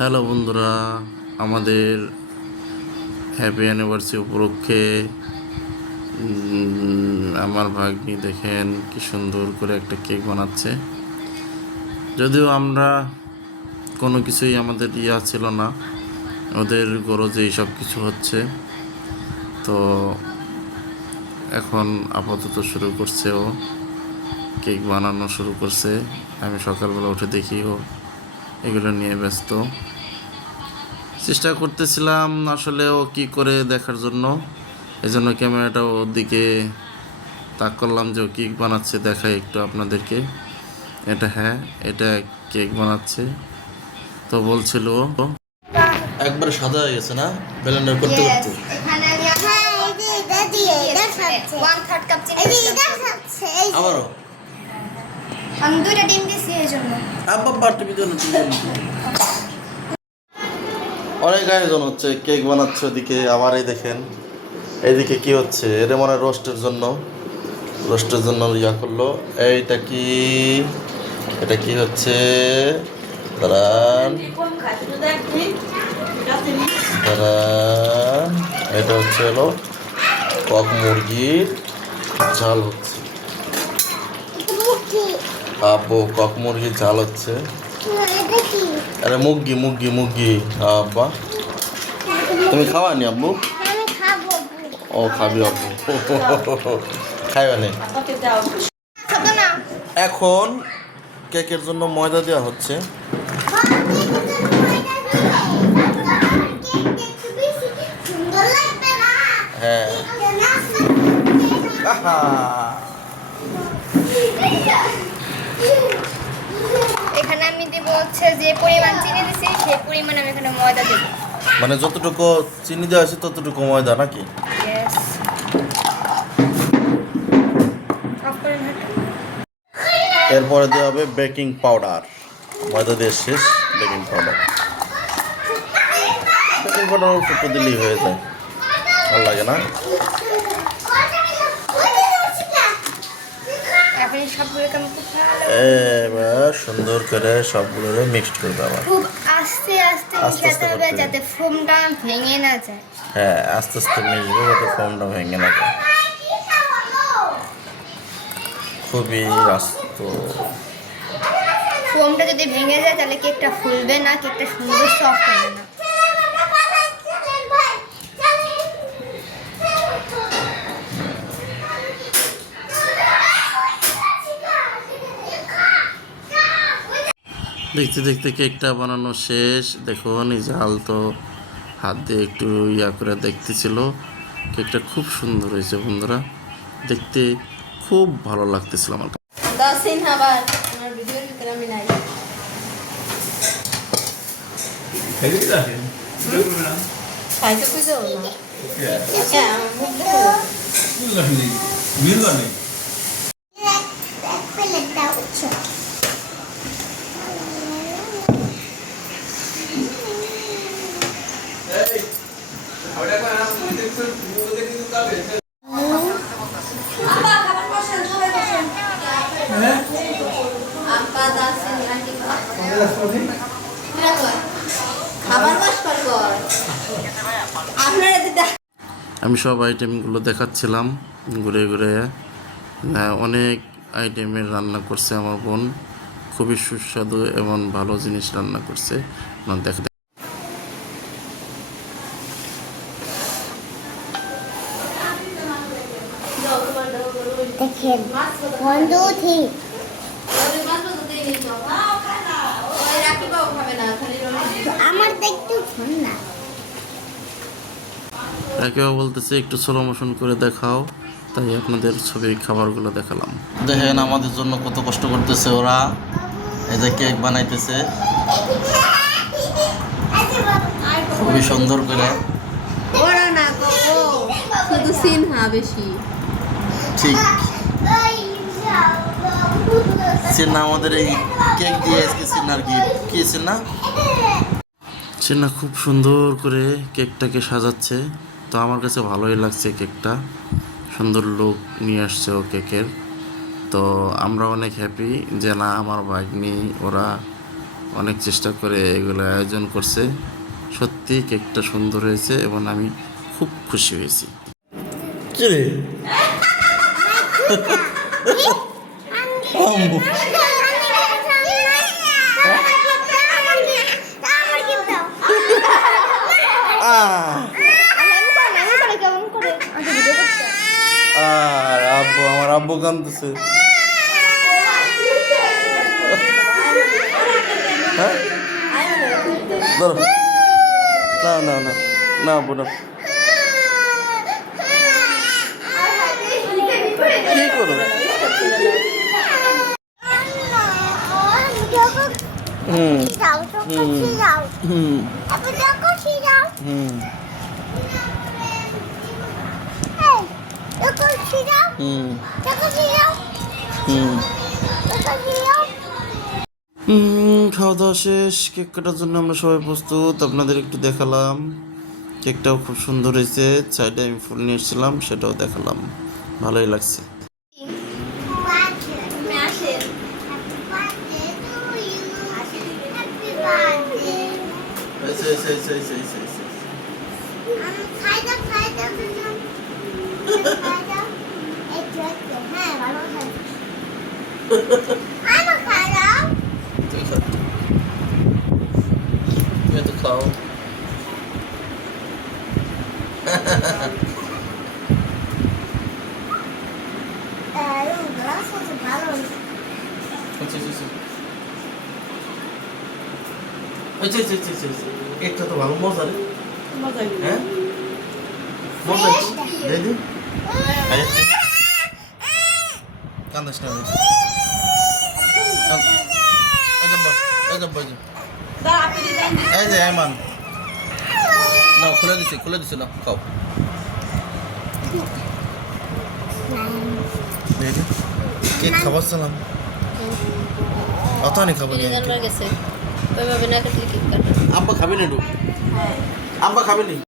Hello বন্ধুরা, আমাদের happy anniversary উপলক্ষে আমার ভাগ্নি দেখেন কি সুন্দর করে একটা কেক বানাচ্ছে। যদিও আমরা কোনো কিছুই আমাদের ছিল না, ওদের গরজে সব কিছু হচ্ছে। তো এখন আপাতত শুরু করছে, ও কেক বানানো শুরু করছে। আমি সকালবেলা উঠে দেখি ও এগুলো নিয়ে ব্যস্ত। চেষ্টা করতেছিলাম আসলে ও কী করে দেখার জন্য, এজন্য ক্যামেরাটা ওর দিকে তাক করলাম যে ও কেক বানাচ্ছে, দেখাই একটু আপনাদেরকে। এটা কেক বানাচ্ছে। তো বলছিল ও একবার সাদা হয়ে গেছে না ব্লেন্ডার করতে করতে। আবারও আমি দুইটা ডিম দিছি এই জন্য। অনেক আয়োজন হচ্ছে, কেক বানাচ্ছে ওদিকে, আবার এই দেখেন এইদিকে কি হচ্ছে। এর মনে হয় রোস্টের জন্য ইয়া করলো। এটা কি হচ্ছে, দাঁড়ান দাঁড়ান, এটা হচ্ছে হলো কক মুরগির ঝাল হচ্ছে। কক মুরগির ঝাল হচ্ছে। আরে মুরগি মুরগি মুরগি। আব্বা তুমি খাওয়ানি আব্বু? ও খাবি আব্বু, খাইবা নেই। এখন কেকের জন্য ময়দা দেওয়া হচ্ছে। হ্যাঁ, এখানে আমি দেব হচ্ছে যে পরিমাণ চিনি দিছি সেই পরিমাণ আমি এখানে ময়দা দেব। মানে যতটুকু চিনি দেওয়া আছে ততটুকু ময়দা নাকি? Yes. অফ করেন হাঁটা। এরপরে দেওয়া হবে বেকিং পাউডার। ময়দা দিয়ে শেষ, বেকিং পাউডার অল্প দিলেই হয়ে যায়, ভালো লাগে না? এখন সবগুলোকে আমি খুব ভালো এবার সুন্দর করে সবগুলো মিক্সড করবে আবার। খুব আস্তে আস্তে আস্তে মিশাতে হবে করতে যাতে ফোমটা ভেঙে না যায়। হ্যাঁ, আস্তে আস্তে মিশবে যাতে ফোমটা ভেঙে না যায়। খুবই আস্ত। ফোমটা যদি ভেঙে যায় তাহলে কেকটা ফুলবে না, কেকটা সুন্দর সফট হবে না। দেখতে দেখতে কেকটা বানানো শেষ। দেখুন এই জাল তো হাত দিয়ে একটু ইয়া করে দেখতেছিল। কেকটা খুব সুন্দর হয়েছে বন্ধুরা, দেখতে খুব ভালো লাগতেছিল আমার কাছে। আমি সব আইটেমগুলো দেখাচ্ছিলাম ঘুরে ঘুরে। অনেক আইটেমের রান্না করছে আমার বোন, খুবই সুস্বাদু এবং ভালো জিনিস রান্না করছে। দেখতে দেখেন 1 2 3 আমার দেখতে ফোন না একেও বলতেছে একটু স্লো মোশন করে দেখাও, তাই আপনাদের ছবি খাবারগুলো দেখালাম। দেখেন আমাদের জন্য কত কষ্ট করতেছে ওরা, এই যে কেক বানাইতেছে খুবই সুন্দর করে। ওরা না শুধু সিনহা বেশি ঠিক সিনা আমাদের এই কেক দিয়ে আজকে সিনার গিফট কি সিনা? সিনা খুব সুন্দর করে কেকটাকে সাজাচ্ছে। তো আমার কাছে ভালোই লাগছে, কেকটা সুন্দর লুক নিয়ে আসছে ও কেকের। তো আমরা অনেক হ্যাপি যে না আমার ভাগ্নি ওরা অনেক চেষ্টা করে এগুলো আয়োজন করছে। সত্যি কেকটা সুন্দর হয়েছে এবং আমি খুব খুশি হয়েছি। কি রে কেমন করে ভিডিও করতে আর আব্বু, আমার আব্বু কাঁদতেছে। হ্যাঁ ধরো। না না না না আব্বু না। কি করো? হুম হুম হুম খাওয়া দাওয়া শেষ, কেক কাটার জন্য আমরা সবাই প্রস্তুত। আপনাদের একটু দেখালাম, কেকটাও খুব সুন্দর হয়েছে। সাইডে আমি ফুল নিয়ে এসেছিলাম, সেটাও দেখালাম, ভালোই লাগছে। খাও কেকটা তো ভালো মজা রে। হ্যাঁ মজা দিদি কান্দাস না এই যে আইমান না খুলে দিছে না খাও কেক খাবার সালাম অত অনেক খাবার গেছে ওইভাবে না কাটলে কেক কাটা আব্বা খাবি না আব্বা খাবি না।